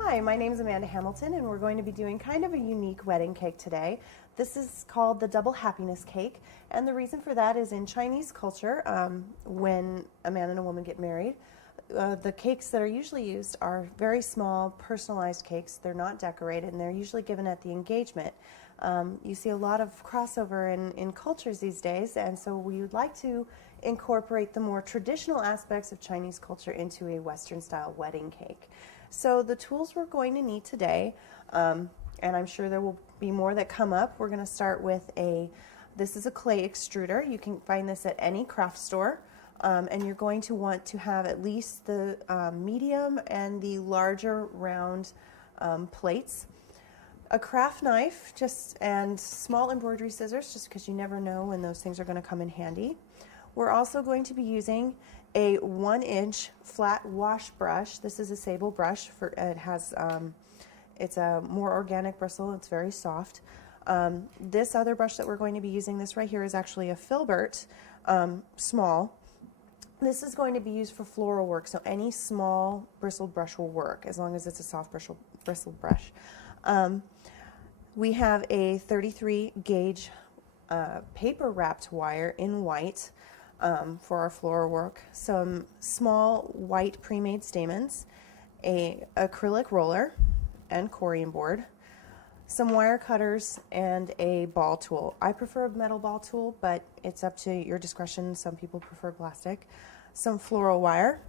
Hi, my name is Amanda Hamilton, and we're going to be doing kind of a unique wedding cake today. This is called the Double Happiness Cake, and the reason for that is in Chinese culture, when a man and a woman get married, the cakes that are usually used are very small, personalized cakes. They're not decorated, and they're usually given at the engagement. You see a lot of crossover in cultures these days, and so we would like to incorporate the more traditional aspects of Chinese culture into a Western-style wedding cake. So the tools we're going to need today, and I'm sure there will be more that come up. We're going to start with this is a clay extruder. You can find this at any craft store, and you're going to want to have at least the medium and the larger round plates. A craft knife, and small embroidery scissors, just because you never know when those things are going to come in handy. We're also going to be using a 1-inch flat wash brush. This is a sable brush. It's a more organic bristle. It's very soft. This other brush that we're going to be using, this right here, is actually a Filbert, small. This is going to be used for floral work, so any small bristled brush will work as long as it's a soft bristled brush. We have a 33 gauge paper wrapped wire in white for our floral work, some small white pre-made stamens, a acrylic roller and corian board, some wire cutters, and a ball tool. I prefer a metal ball tool, but it's up to your discretion. Some people prefer plastic. Some floral wire.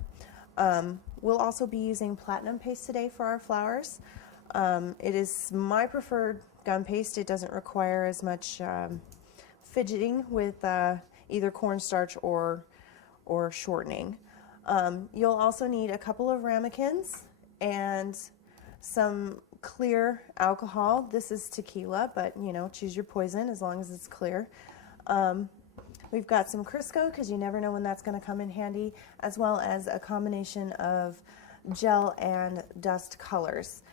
We'll also be using Platnium Paste today for our flowers. It is my preferred gum paste. It doesn't require as much fidgeting with either cornstarch or shortening. You'll also need a couple of Ramekins and some clear alcohol. This is tequila, but choose your poison as long as it's clear. We've got some Crisco, because you never know when that's going to come in handy, as well as a combination of gel and dust colors,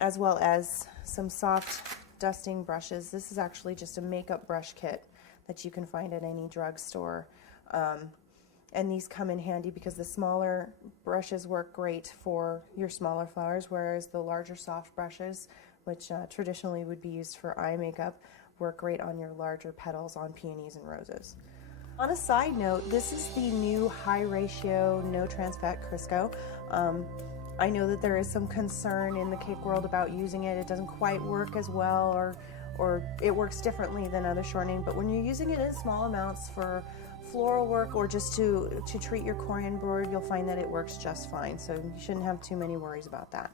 as well as some soft dusting brushes. This is actually just a makeup brush kit that you can find at any drugstore. And these come in handy because the smaller brushes work great for your smaller flowers, whereas the larger soft brushes, which traditionally would be used for eye makeup, work great on your larger petals on peonies and roses. On a side note, this is the new high ratio, no trans fat Crisco. I know that there is some concern in the cake world about using it. It doesn't quite work as well, or it works differently than other shortening, but when you're using it in small amounts for floral work or just to treat your corian board, you'll find that it works just fine, so you shouldn't have too many worries about that.